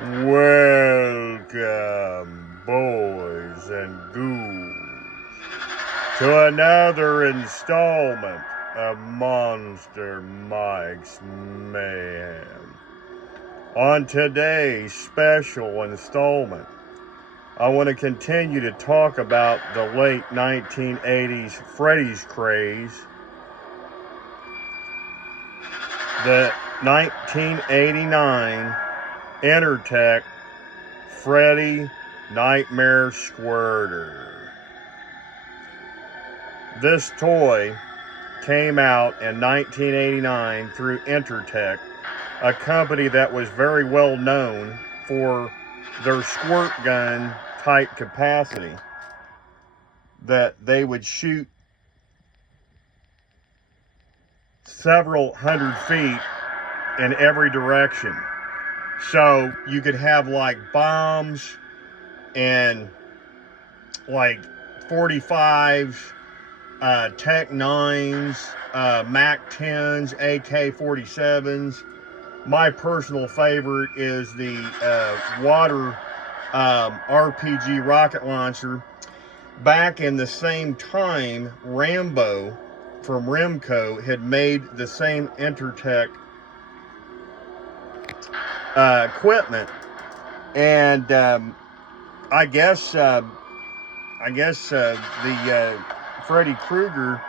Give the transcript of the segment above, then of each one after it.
Welcome, boys and ghouls, to another installment of Monster Mike's Mayhem. On today's special installment, I want to continue to talk about the late 1980s Freddy's craze, the 1989 Entertech Freddy Nightmare Squirter. This toy came out in 1989 through Entertech, a company that was very well known for their squirt gun type capacity, that they would shoot several hundred feet in every direction. So you could have like bombs and like 45s, Tech 9s, Mac 10s, AK 47s. My personal favorite is the water RPG rocket launcher. Back in the same time, Rambo from Remco had made the same Entertech equipment, and I guess the Freddy Krueger,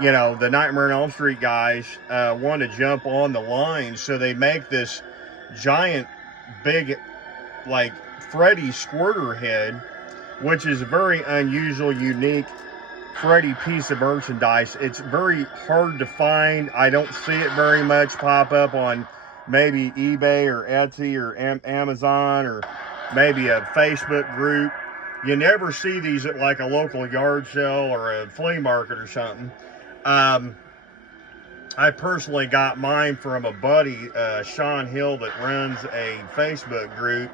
the Nightmare on Elm Street guys want to jump on the line, so they make this giant, big, like Freddy Squirter head, which is a very unusual, unique Freddy piece of merchandise. It's very hard to find. I don't see it very much pop up on maybe eBay or Etsy or Amazon or maybe a Facebook group. You never see these at like a local yard sale or a flea market or something. I personally got mine from a buddy, Sean Hill, that runs a Facebook group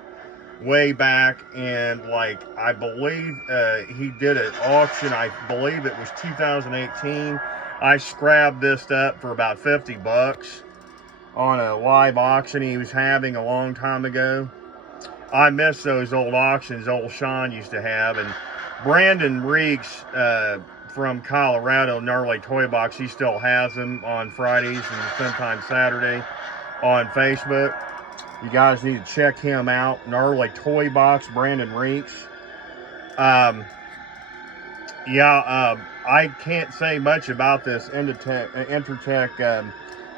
way back, and like I believe he did an auction. I believe it was 2018. I scrapped this up for about 50 bucks on a live auction he was having a long time ago. I miss those old auctions old Sean used to have. And Brandon Reeks from Colorado, Gnarly Toy Box, he still has them on Fridays and sometimes Saturday on Facebook. You guys need to check him out. Gnarly Toy Box, Brandon Reeks. I can't say much about this Entertech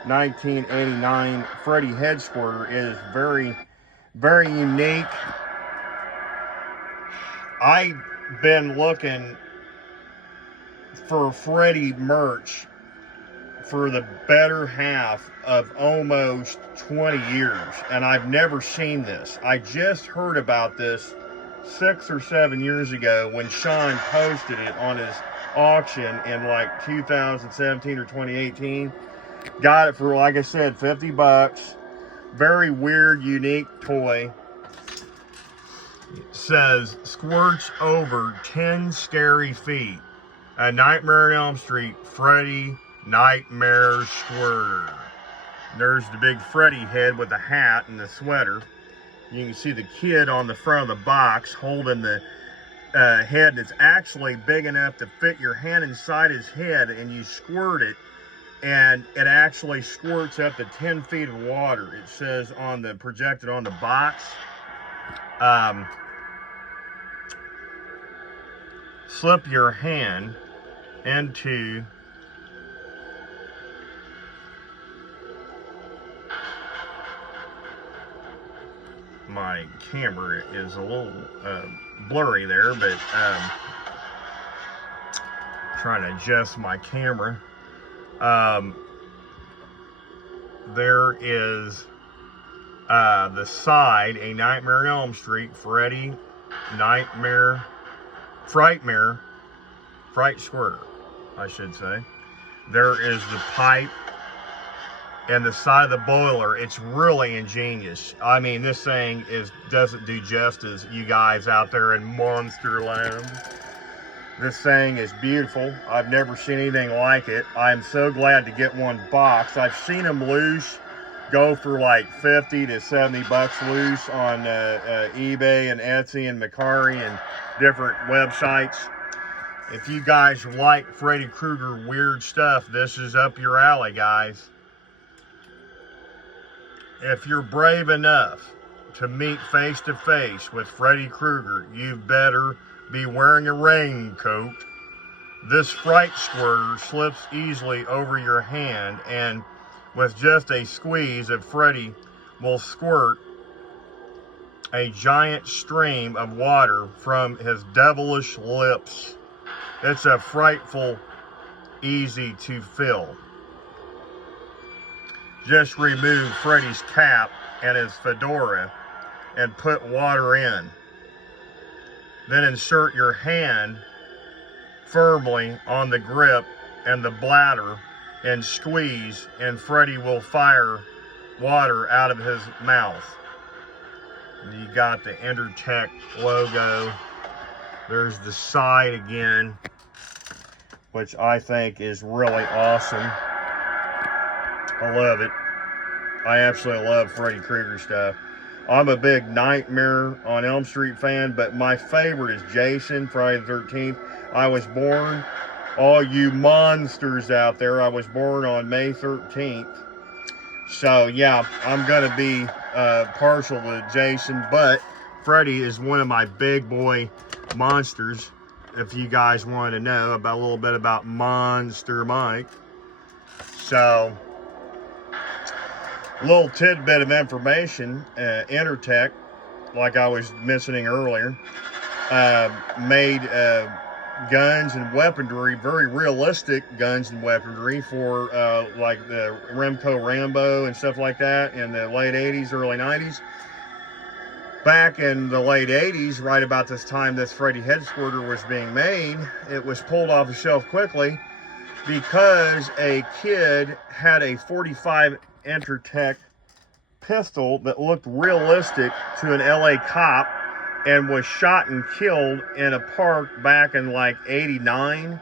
1989 Freddy head squirter. It is very, very unique. I've been looking for Freddy merch for the better half of almost 20 years, and I've never seen this. I just heard about this 6 or 7 years ago when Sean posted it on his auction in like 2017 or 2018. Got it for, like I said, 50 bucks. Very weird, unique toy. It says, squirts over 10 scary feet. A Nightmare on Elm Street Freddy Nightmare Squirter. There's the big Freddy head with the hat and the sweater. You can see the kid on the front of the box holding the head, and it's actually big enough to fit your hand inside his head, and you squirt it, and it actually squirts up to 10 feet of water. It says on the projected on the box. Slip your hand into my camera is a little blurry there, but trying to adjust my camera. There is the side, a Nightmare on Elm Street Freddy Nightmare Fright Squirter, I should say. There is the pipe and the side of the boiler. It's really ingenious. I mean, this thing doesn't do justice, you guys out there in Monsterland. This thing is beautiful. I've never seen anything like it. I'm so glad to get one box. I've seen them loose go for like 50 to 70 bucks loose on eBay and Etsy and Mercari and different websites. If you guys like Freddy Krueger weird stuff, this is up your alley, guys. If you're brave enough to meet face to face with Freddy Krueger, you better be wearing a raincoat. This Fright Squirter slips easily over your hand, and with just a squeeze of Freddy will squirt a giant stream of water from his devilish lips. It's a frightful, easy to fill. Just remove Freddy's cap and his fedora and put water in. Then insert your hand firmly on the grip and the bladder and squeeze, and Freddy will fire water out of his mouth. You got the Entertech logo. There's the side again, which I think is really awesome. I love it. I absolutely love Freddy Krueger stuff. I'm a big Nightmare on Elm Street fan, but my favorite is Jason, Friday the 13th. I was born, all you monsters out there, I was born on May 13th. So yeah, I'm gonna be partial to Jason, but Freddy is one of my big boy monsters. If you guys want to know about a little bit about Monster Mike. So, little tidbit of information, Entertech, like I was mentioning earlier, made guns and weaponry, very realistic guns and weaponry for like the Remco Rambo and stuff like that in the late 80s, early 90s. Back in the late 80s, right about this time this Freddy head squirter was being made, it was pulled off the shelf quickly because a kid had a .45 Entertech pistol that looked realistic to an LA cop and was shot and killed in a park back in like '89.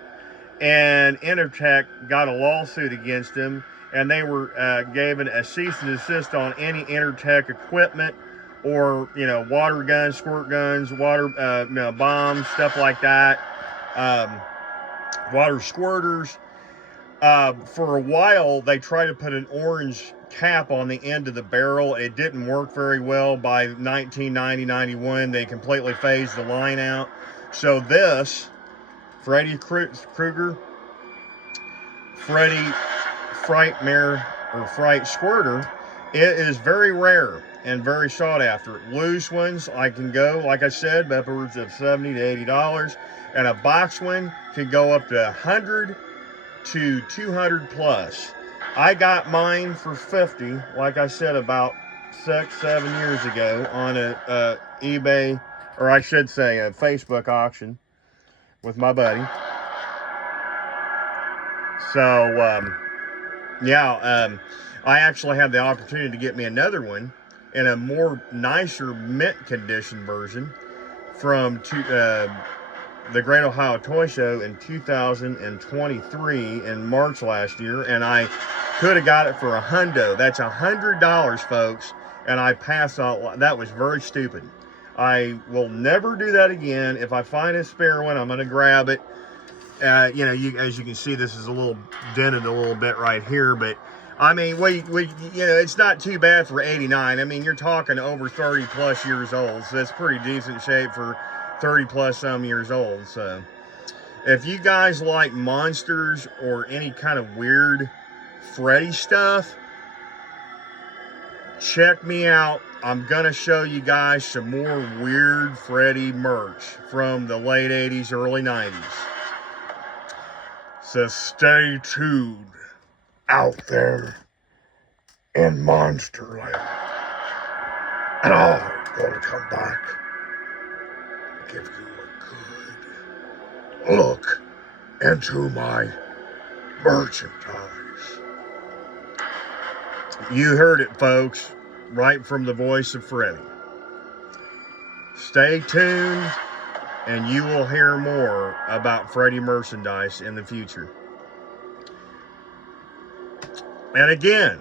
And Entertech got a lawsuit against him, and they were given a cease and desist on any Entertech equipment, or, you know, water guns, squirt guns, water, bombs, stuff like that, water squirters. For a while, they tried to put an orange cap on the end of the barrel. It didn't work very well. By 1990-91, they completely phased the line out. So this, Freddy Krueger, Freddy Frightmare, or Fright Squirter, it is very rare and very sought after. Loose ones, I can go, like I said, upwards of $70 to $80, and a box one can go up to 100 to 200 plus. I got mine for 50, like I said, about 6-7 years ago on a eBay, or I should say a Facebook auction with my buddy. So yeah, I actually had the opportunity to get me another one in a more nicer mint condition version from the Great Ohio Toy Show in 2023 in March last year, and I could have got it for $100. That's $100, folks, and I passed out. That was very stupid. I will never do that again. If I find a spare one, I'm going to grab it. You know, as you can see, this is a little dented a little bit right here, but I mean, you know, it's not too bad for '89. I mean, you're talking over 30 plus years old, so it's pretty decent shape for 30 plus some years old. So if you guys like monsters or any kind of weird Freddy stuff, check me out. I'm gonna show you guys some more weird Freddy merch from the late 80s, early 90s. So stay tuned out there in Monsterland, and I'm gonna come back and give you a good look into my merchandise. You heard it, folks, right from the voice of Freddy. Stay tuned, and you will hear more about Freddy merchandise in the future. And again,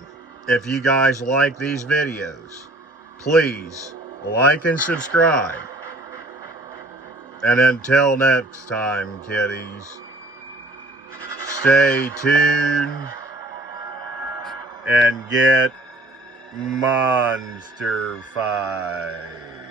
if you guys like these videos, please like and subscribe. And until next time, kiddies, stay tuned and get monster fight.